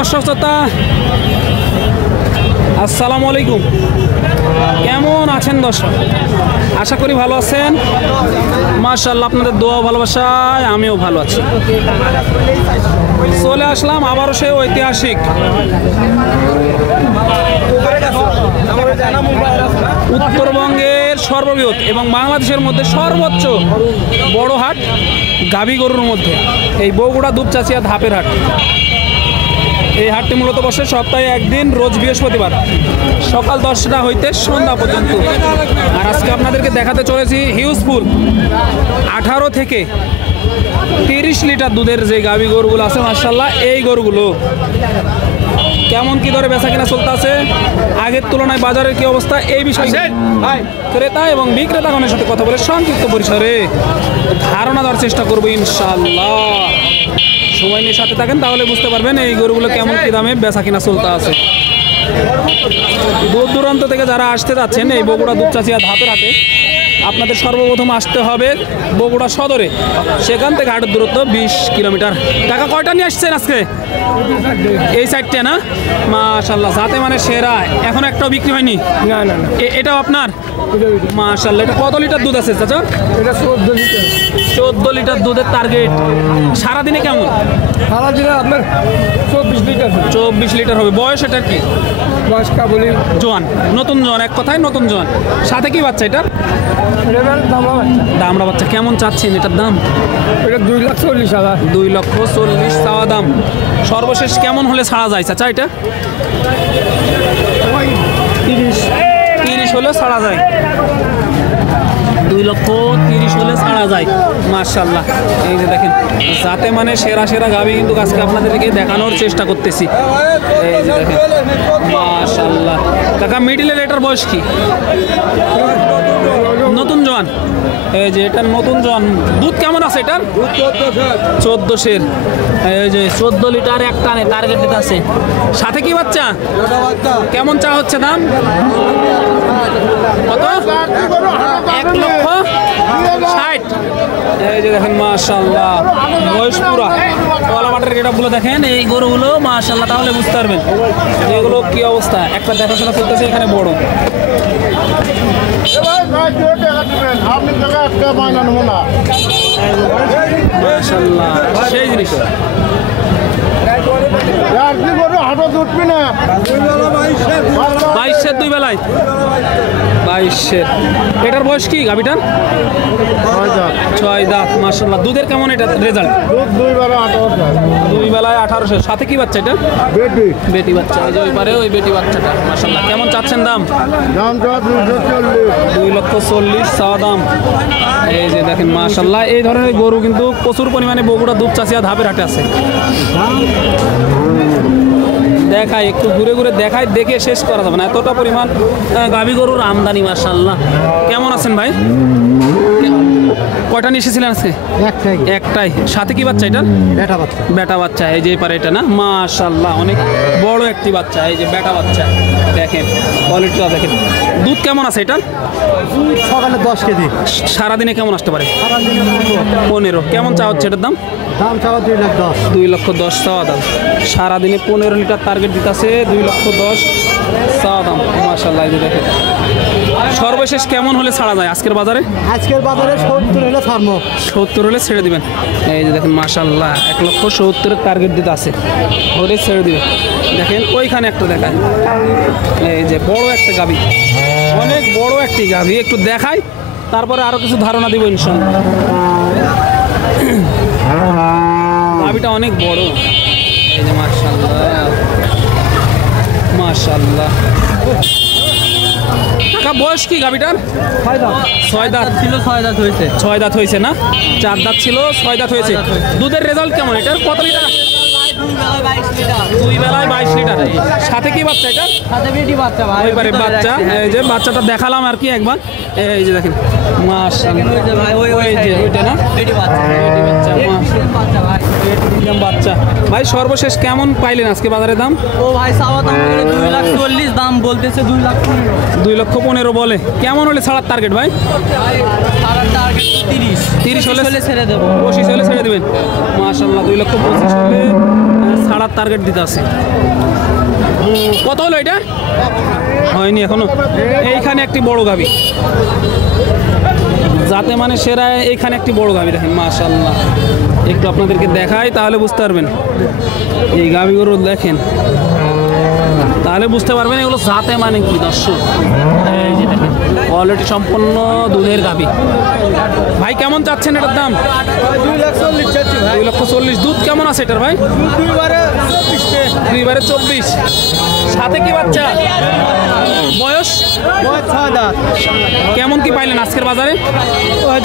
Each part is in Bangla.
দর্শক শ্রোতা, আসসালামু আলাইকুম। কেমন আছেন দর্শক? আশা করি ভালো আছেন। মাশাআল্লাহ, আপনাদের দোয়া ভালোবাসায় আমিও ভালো আছি। চলে আসলাম আবারও সেই ঐতিহাসিক উত্তরবঙ্গের সর্ববৃহৎ এবং বাংলাদেশের মধ্যে সর্বোচ্চ বড় হাট গাভী গরুর মধ্যে এই বগুড়া দুপচাচিয়া ধাপের হাট। এই হাটটি মূলত বসে সপ্তাহে একদিন, রোজ বৃহস্পতিবার সকাল 10টা হইতে সন্ধ্যা পর্যন্ত। আর আজকে আপনাদেরকে দেখাতে চলেছি হিউজফুল 18 থেকে 30 লিটার দুধের যে গাভী গরুগুলো আছে, মাশাআল্লাহ এই গরুগুলো কেমন কি দরে বেচা কিনা চলতে আছে, আগের তুলনায় বাজারের কি অবস্থা, এই বিষয়ে ক্রেতা এবং বিক্রেতাগণের সাথে কথা বলে সংক্ষিপ্ত পরিসরে ধারণা দেওয়ার চেষ্টা করবো ইনশাআল্লাহ। সময় নিয়ে সাথে থাকেন, তাহলে বুঝতে পারবেন এই গরুগুলো কেমন কি দামে বেচা কিনা চলতে আছে। দূর দূরান্ত থেকে যারা আসতে যাচ্ছেন এই বগুড়া দুপচাচিয়া ধাপের হাটে, আপনাদের সর্বপ্রথম আসতে হবে বগুড়া সদরে। সেখান থেকে হাটের দূরত্ব 20 কিলোমিটার। টাকা কয়টা নিয়ে আসছেন আজকে? এই সাইডটা না, মাশাআল্লাহ, যাতে মানে সেরা। এখন একটাও বিক্রি হয়নি? না না না, এটাও আপনার? মাশাআল্লাহ। এটা কত লিটার দুধ আছে চাচা? এটা 14 লিটার। 14 লিটার দুধের টার্গেট। সারাদিনে কেমন? সারাদিনে আপনার 24 লিটার। 24 লিটার হবে। বয়স এটার কি? বয়স কাবুলি জোয়ান, নতুন জোয়ান, এক কথায় নতুন জোয়ান। সাথে কি বাচ্চা এটার? দামরা বাচ্চা। কেমন চাচ্ছেন এটার দাম? এটা 2,40,000। 2,40,000 চাওয়া দাম। সর্বশেষ কেমন হলে ছাড়া যায় চাচা এটা? 30 হলে ছাড়া যায়। 2,30,000 হলে ছাড়া যায়। মাশাআল্লাহ, এই যে দেখেন, যাতে মানে সেরা সেরা গাভী কিন্তু আজকে আপনাদেরকে দেখানোর চেষ্টা করতেছি। এই যে দেখেন, মাশাআল্লাহ। কাকা, মিডিলের এটার বয়স কি? নতুন জোয়ান। এই যে এটা নতুন জোয়ান। দুধ কেমন আছে এটার? 1400। এই যে 14 লিটার এক টানে টার্গেট দিতে আছে। সাথে কি বাচ্চা? কেমন চা হচ্ছে দাম? কত? 1,60,000। এই যে দেখেন, মাশাআল্লাহ, বয়স পুরা। কলা মাঠের গেটআপগুলো দেখেন এই গরুগুলো, মাশাআল্লাহ, তাহলে বুঝতে পারবেন এগুলো কি অবস্থা। একটা দেখাশোনা চলতেছে এখানে বড়। মাশাআল্লাহ, সেই জিনিস। 22 দুই বেলায়। 22। এটার বয়স কি গাভীটার? 6 দাঁত। মাশাআল্লাহ। দুধের কেমন এটা রেজাল্ট? দুই বেলায় 1800। সাথে কি বাচ্চা এটা? বেটি বাচ্চা। এই যে ওই পারে ওই বেটি বাচ্চাটা। মাশাআল্লাহ। কেমন চাচ্ছেন দাম? 2,40,000 চাওয়া দাম। এই যে দেখেন, মাশাআল্লাহ, এই ধরনের গরু কিন্তু প্রচুর পরিমাণে বগুড়া দুপচাচিয়া ধাপের হাটে আছে। দেখাই, একটু ঘুরে ঘুরে দেখাই, দেখে শেষ করা যাবে না, এতটা পরিমাণ গাভী গরুর আমদানি। মাশাআল্লাহ। কেমন আছেন ভাই? কয়টা নিয়ে এসেছিলেন আজকে? একটাই। সাথে কি বাচ্চা এটা? বেটা বাচ্চা। এই যে পারে এটা না, মাশাআল্লাহ, অনেক বড় একটি বাচ্চা। এই যে বেটা বাচ্চা, দেখেন কোয়ালিটিটা দেখেন। দুধ কেমন আছে এটা? সকালে 10 কেজি। সারাদিনে কেমন আসতে পারে? 15। কেমন চা হচ্ছে এটার দাম? দাম চাওয়া 2,10,000। 2,10,000 চাওয়া দাম। সারাদিনে 15 লিটার টার্গেট দিতেছে। 2,10,000 চাওয়া দাম। মাশাআল্লাহ, এই যে দেখেন। সর্বশেষ কেমন হলে ছাড়া যায় আজকের বাজারে? আজকের বাজারে 70 হলে ছাড়বো। 70 হলে ছেড়ে দিবেন। এই যে দেখেন, মাশাআল্লাহ, 1,70,000 টার্গেট দিতে আছে, ওরে ছেড়ে দিবেন। দেখেন ওইখানে একটা দেখায়, এই যে বড় একটা গাভী, অনেক বড় একটি গাভী। একটু দেখাই, তারপরে আরো কিছু ধারণা দিব ইনশাআল্লাহ। গাভীটা অনেক বড়। এই যে মাশাআল্লাহ, মাশাআল্লাহ। কাকা, বয়স কি গাভীটার? 6 দাঁত ছিল, 6 দাঁত হয়েছে। 6 দাঁত হয়েছে না? 4 দাঁত ছিল, 6 দাঁত হয়েছে। দুধের রেজাল্ট কেমন এটার? কত লিটার? 2 বেলায় 22 লিটার। সাথে কি বাচ্চা এটা? সাথে বেটি বাচ্চা ভাই। এবারে বাচ্চা, এই যে বাচ্চাটা দেখালাম আর কি একবার, এই যে দেখেন মাশাআল্লাহ ওই যে ভাই ওই ওই যে ওইটা না বেটি বাচ্চা। বেটি বাচ্চা, বাচ্চা ভাই। বাচ্চা। ভাই সর্বশেষ কেমন পাইলেন আজকে বাজারে দাম? ও ভাই চাওয়া দাম করে 2,40,000, দাম বলতেছে 2,15,000। 2,15,000 বলে। কেমন হলে ছাড়ার টার্গেট ভাই? সারা টার্গেট 30 হলে ছেড়ে দেবো। 25 হলে ছেড়ে দেবেন। মাশাআল্লাহ 2,25,000 হলে ছাড়ার টার্গেট দিতে আছে। কত হলো এটা? হয়নি এখনো। এইখানে একটি বড় গাভী, যাতে মানে সেরা, এইখানে একটি বড় গাভী দেখেন মাশাআল্লাহ। একটু আপনাদেরকে দেখাই তাহলে বুঝতে পারবেন। এই গাভীগুলো দেখেন তাহলে বুঝতে পারবেন এগুলো জাতে মানে কি দর্শক। এই যে দেখেন কোয়ালিটি সম্পন্ন দুধের গাভী। ভাই কেমন চাচ্ছেন এটার দাম? 2,40,000 চাচ্ছি ভাই। 2,40,000। দুধ কেমন আছে এটার ভাই? দুইবারে 24 দুইবারে 24। সাথে কি বাচ্চা? বয়স ছয় দাঁত। কেমন কি পাইলেন আজকের বাজারে?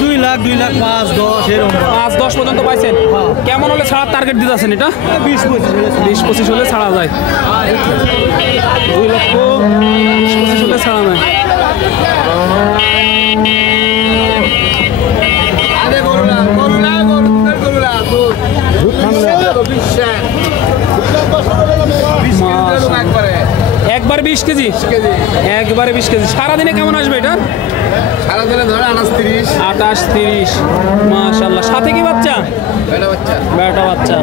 2 লাখ 5, 10 এরকম। 5-10 পর্যন্ত পাইছেন। কেমন হলে ছাড়ার টার্গেট দিতেছেন এটা? 20-25 হলে ছাড়া যায়। 2,20,25 হলে ছাড়া নাই। একবার 20 কেজি, একবারে 20 কেজি। সারাদিনে কেমন আসবে এটা? সারাদিনে ধরে 28-30। মাশাআল্লাহ। সাথে কি বাচ্চা? বেটা বাচ্চা।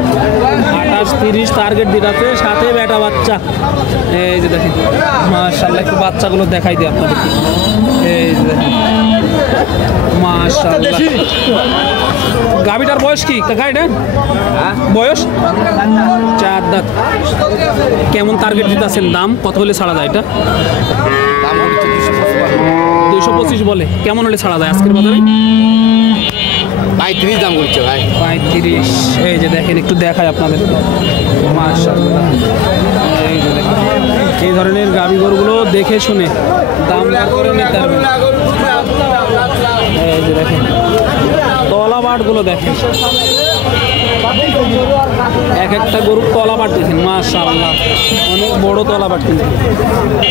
28-30 টার্গেট দিতে, সাথে বেটা বাচ্চা। এই যে দেখেন মাশাআল্লাহ। একটু বাচ্চাগুলো দেখাই দিই আপনাদেরকে। এই যে দেখেন মাশাআল্লাহ। গাভীটার বয়স কি কাকা এটা? বয়স 4 দাঁত। কেমন টার্গেট দিতেছেন? দাম কত হলে ছাড়া যায় এটা? 225 বলে। কেমন হলে ছাড়া যায় আজকের বাজারে? 35 দাম করছে ভাই। 35। এই যে দেখেন একটু দেখায় আপনাদের মাশাআল্লাহ। এই যে দেখেন এই ধরনের গাভী গরুগুলো দেখে শুনে দাম দর করে নিতে হবে। এই যে দেখেন তলাবাটগুলো দেখেন, এক একটা গরুর তলাবাট দেখেন মাশাআল্লাহ। অনেক বড় তলাবাট কিন্তু।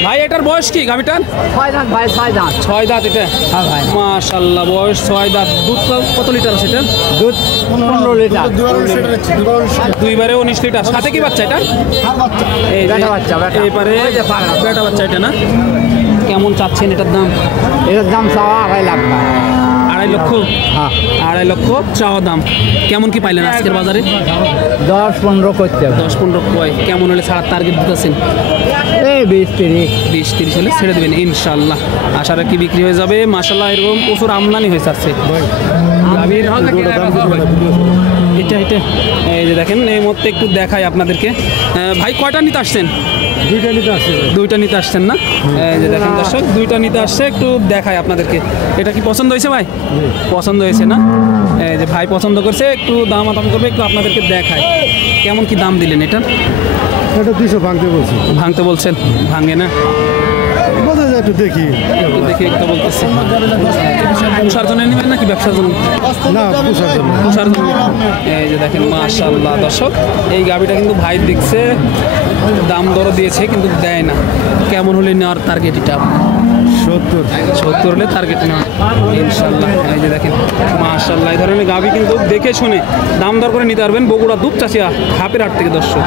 ভাই এটার বয়স কি গাভীটার? 6 দাঁত ভাই, 6 দাঁত। 6 দাঁত এটা? হ্যাঁ ভাই। মাশাআল্লাহ বয়স 6 দাঁত। দুধ কত লিটার আছে এটা? দুধ 15 লিটার। দুইবারে 19 লিটার। সাথে কি বাচ্চা এটা? এই যে বেটা বাচ্চা, বেটা। এইবারে বেটা বাচ্চা এটা না? কেমন চাচ্ছেন এটার দাম? এর দাম চাওয়া 2.5 লাখ। 2.5 লক্ষ? হ্যাঁ। 2.5 লক্ষ চাওয়া দাম। কেমন কি পাইলেন আজকের বাজারে? 10-15 করতে হবে। 10-15 কয়। কেমন হলে ছাড়ার টার্গেট দিতেছেন? এই 20-30। 20-30 হলে ছেড়ে দেবেন ইনশাআল্লাহ। আশা রাখি বিক্রি হয়ে যাবে। মাশাআল্লাহ এরকম প্রচুর আমদানি হয়েছে আজকে গাভীর। এটা এটা এই যে দেখেন এই মুহূর্তে একটু দেখাই আপনাদেরকে। ভাই কয়টা নিতে আসছেন? দুইটা নিতে আসছেন না? এই যে দেখেন দর্শক দুইটা নিতে আসছে। একটু দেখাই আপনাদেরকে। এটা কি পছন্দ হয়েছে ভাই? পছন্দ হয়েছে না? এই যে ভাই পছন্দ করছে, একটু দাম আদাম করবে, একটু আপনাদেরকে দেখাই কেমন কি দাম দিলেন এটা? এটা 200 ভাঙতে বলছি। ভাঙতে বলছেন? ভাঙে না? বোঝা যায় একটু দেখি। একটু দেখে একটা বলতেছি। পোষার জন্য নেবেন নাকি ব্যবসার জন্য? না পোষার জন্য। পোষার জন্য। এই যে দেখেন মাশাআল্লাহ দর্শক এই গাভীটা কিন্তু ভাই দেখছে, দাম দরও দিয়েছে কিন্তু দেয় না। কেমন হলে নেওয়ার টার্গেট এটা? 70 হলে টার্গেট নেওয়া ইনশাআল্লাহ। এই যে দেখেন মাশাআল্লাহ এই ধরনের গাভী কিন্তু দেখে শুনে দাম দর করে নিতে পারবেন বগুড়া দুপচাচিয়া হাপের হাট থেকে দর্শক।